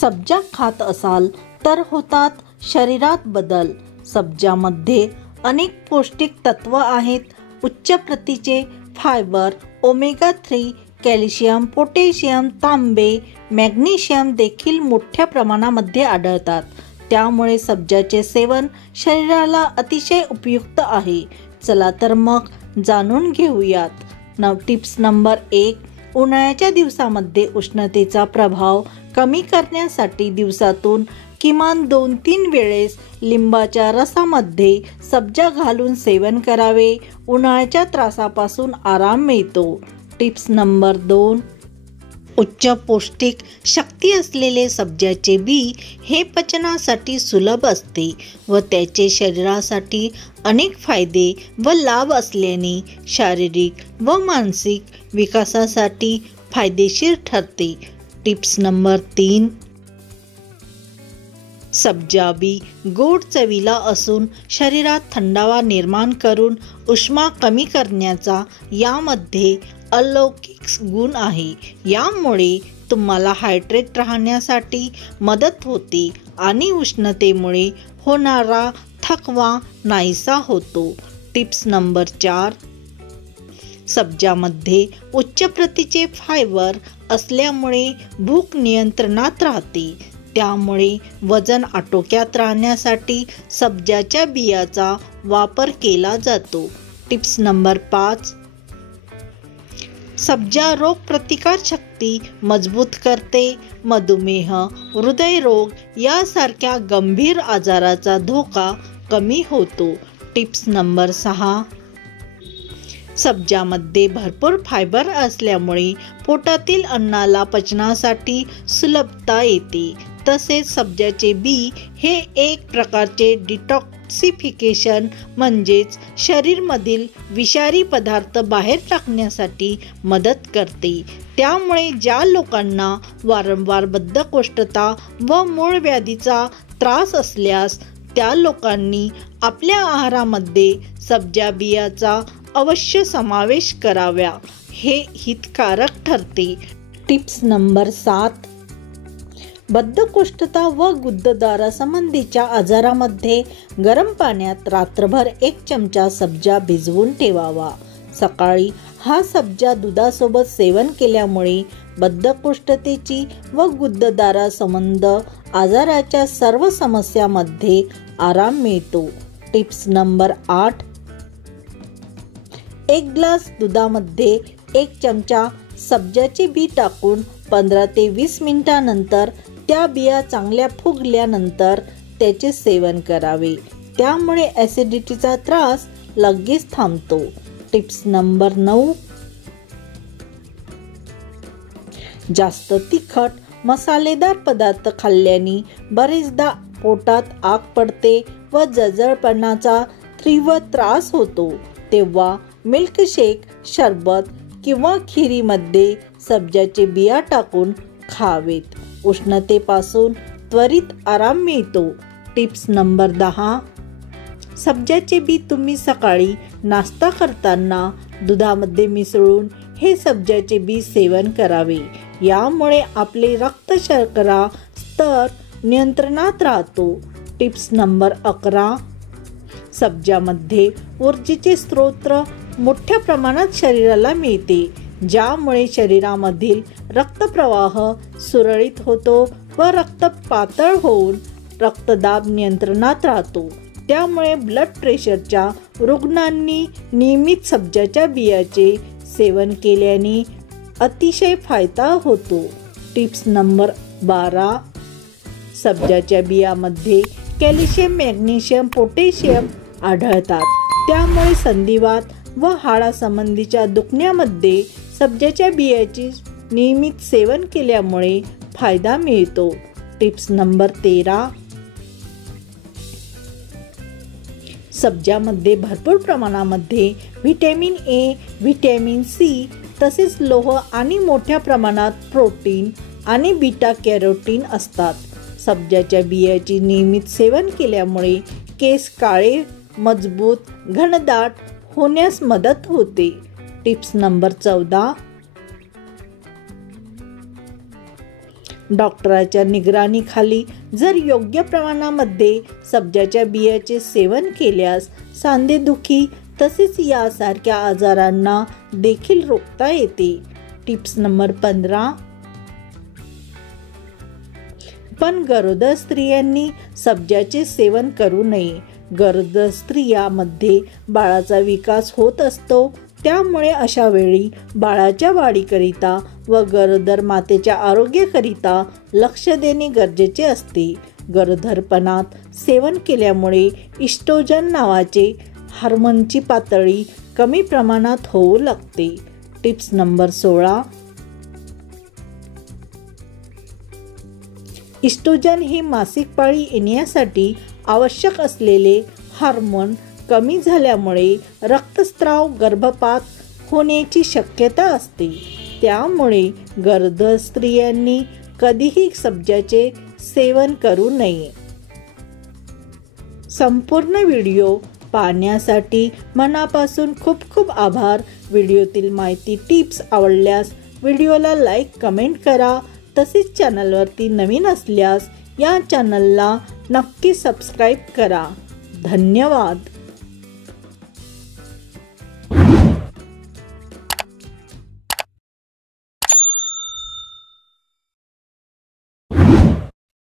सब्जा खात असाल तर होतात शरीरात बदल. सब्जामध्ये अनेक पौष्टिक तत्व आहेत. उच्च प्रतीचे फायबर, ओमेगा 3, कॅल्शियम, पोटॅशियम, तांबे, मॅग्नेशियम देखील मोठ्या प्रमाणामध्ये आढळतात. त्यामुळे सब्जाचे सेवन शरीराला अतिशय उपयुक्त आहे. चला तर मग जाणून घेऊयात. Tips number 1. उन्हाळ्याच्या दिवसामध्ये उष्णतेचा प्रभाव कमी करण्यासाठी दिवसातून किमान 2-3 वेळेस लिंबाच्या रसामध्ये सब्जा घालून सेवन करावे. उन्हाळ्याच्या त्रासापासून आराम मिळतो. Tips number 2. उच्च पौष्टिक शक्ती असलेले सब्जाचे बी हे पचनासाठी सुलभ असते व त्याचे शरीरासाठी अनेक फायदे व लाभ असल्याने शारीरिक व मानसिक विकासासाठी फायदेशीर ठरते. Tips number 3. सब्जा बी गोड चवीला असून शरीरात थंडावा निर्माण करून उष्मा कमी करण्याचा यामध्ये अलौकिक गुण आहे. यामुळे तुम्हाला हायड्रेट राहण्यासाठी मदत होते आणि उष्णतेमुळे होणारा थकवा नाहीसा होतो. Tips number 4. सब्जामध्ये उच्च प्रतीचे फायबर असल्यामुळे भूक नियंत्रणात राहते. त्यामुळे वजन आटोक्यात राहण्यासाठी सब्जाच्या बियाचा वापर केला जातो. Tips number 5. सब्जा रोगप्रतिकार शक्ती मजबूत करते. मधुमेह, हृदयरोग यासारख्या गंभीर आजाराचा धोका कमी होतो. Tips number 6. सब्जामध्ये भरपूर फायबर असल्यामुळे पोटातील अन्नाला पचनासाठी सुलभता येते. तसेच सब्जाचे बी हे एक प्रकारचे डिटॉक्सिफिकेशन म्हणजेच शरीरामधील विषारी पदार्थ बाहेर टाकण्यासाठी मदत करते. त्यामुळे ज्या लोकांना वारंवार बद्धकोष्ठता व मूळव्याधीचा त्रास असल्यास त्या लोकांनी आपल्या आहारामध्ये सब्जा बियाचा अवश्य समावेश करावा. हे हितकारक ठरते. Tips number 7. बद्धकोष्ठता व गुदद्वारासंबंधीच्या आजारामध्ये गरम पाण्यात रात्रभर 1 चमचा सब्जा भिजवून ठेवावा. सकाळी हा सब्जा दुधासोबत सेवन केल्यामुळे बद्धकोष्ठतेची व गुदद्वारासंबंध आजाराच्या सर्व समस्यांमध्ये आराम मिळतो. Tips number 8. 1 ग्लास दुधामध्ये 1 चमचा सब्जाचे बी टाकून 15 ते 20 मिनिटांनंतर त्या बिया चांगल्या फुगल्यानंतर त्याचे सेवन करावे. त्यामुळे ॲसिडिटीचा त्रास लगेच थांबतो. Tips number 9. जास्त तिखट मसालेदार पदार्थ खाल्ल्याने बरेचदा पोटात आग पडते व जळजळपणाचा तीव्र त्रास होतो. तेव्हा मिल्कशेक, शरबत किंवा खिरीमध्ये सब्जाचे बिया टाकून खावेत. उष्णतेपासून त्वरित आराम मिळतो. Tips number 10. सब्जाचे बी तुम्ही सकाळी नाश्ता करताना दुधामध्ये मिसळून हे सब्जाचे बी सेवन करावे. यामुळे आपले रक्त शर्करा स्तर नियंत्रणात राहतो. Tips number 11. सब्जामध्ये ऊर्जेचे स्रोत मोठ्या प्रमाणात शरीराला मिळते, ज्यामुळे शरीरामधील रक्तप्रवाह सुरळीत होतो व रक्त पातळ होऊन रक्तदाब नियंत्रणात राहतो. त्यामुळे ब्लड प्रेशरच्या रुग्णांनी नियमित सब्जाच्या बियाचे सेवन केल्याने अतिशय फायदा होतो. Tips number 12. सब्जाच्या बियामध्ये कॅल्शियम, मॅग्नेशियम, पोटॅशियम आढळतात. त्यामुळे संधिवात व हाडासंबंधीच्या दुखण्यामध्ये सब्जाच्या बियाचे नियमित सेवन केल्यामुळे फायदा मिळतो. Tips number 13. सब्जामध्ये भरपूर प्रमाणामध्ये व्हिटॅमिन ए, व्हिटॅमिन सी तसेच लोह आणि मोठ्या प्रमाणात प्रोटीन आणि बीटा कॅरोटीन असतात. सब्जाच्या बियाचे नियमित सेवन केल्यामुळे केस काळे, मजबूत, घनदाट होण्यास मदत होते. Tips number 14. डॉक्टराच्या निगराणीखाली जर योग्य प्रमाणामध्ये सब्जाच्या बियाचे सेवन केल्यास सांधेदुखी तसेच यासारख्या आजारांना देखील रोखता येते. Tips number 15. पण गरोदर स्त्रियांनी सब्जाचे सेवन करू नये. गरोदर स्त्रियांमध्ये बाळाचा विकास होत असतो, त्यामुळे अशा वेळी बाळाच्या वाढीकरिता व गरोदर मातेच्या आरोग्याकरिता लक्ष देणे गरजेचे असते. गरोदरपणात सेवन केल्यामुळे इस्ट्रोजन नावाचे हार्मोनची पातळी कमी प्रमाणात होऊ लागते. Tips number 16. इस्ट्रोजन हे मासिक पाळी येण्यासाठी आवश्यक असलेले हार्मोन कमी झाल्यामुळे रक्तस्राव गर्भपात होण्याची शक्यता असते. त्यामुळे गरोदर स्त्रियांनी कधीही सब्जाचे सेवन करू नये. संपूर्ण व्हिडिओ पाहण्यासाठी मनापासून खूप खूप आभार. व्हिडिओतील माहिती टिप्स आवडल्यास व्हिडिओला लाईक कमेंट करा. तसेच चॅनलवरती नवीन असल्यास या चॅनलला नक्की सबस्क्राईब करा. धन्यवाद.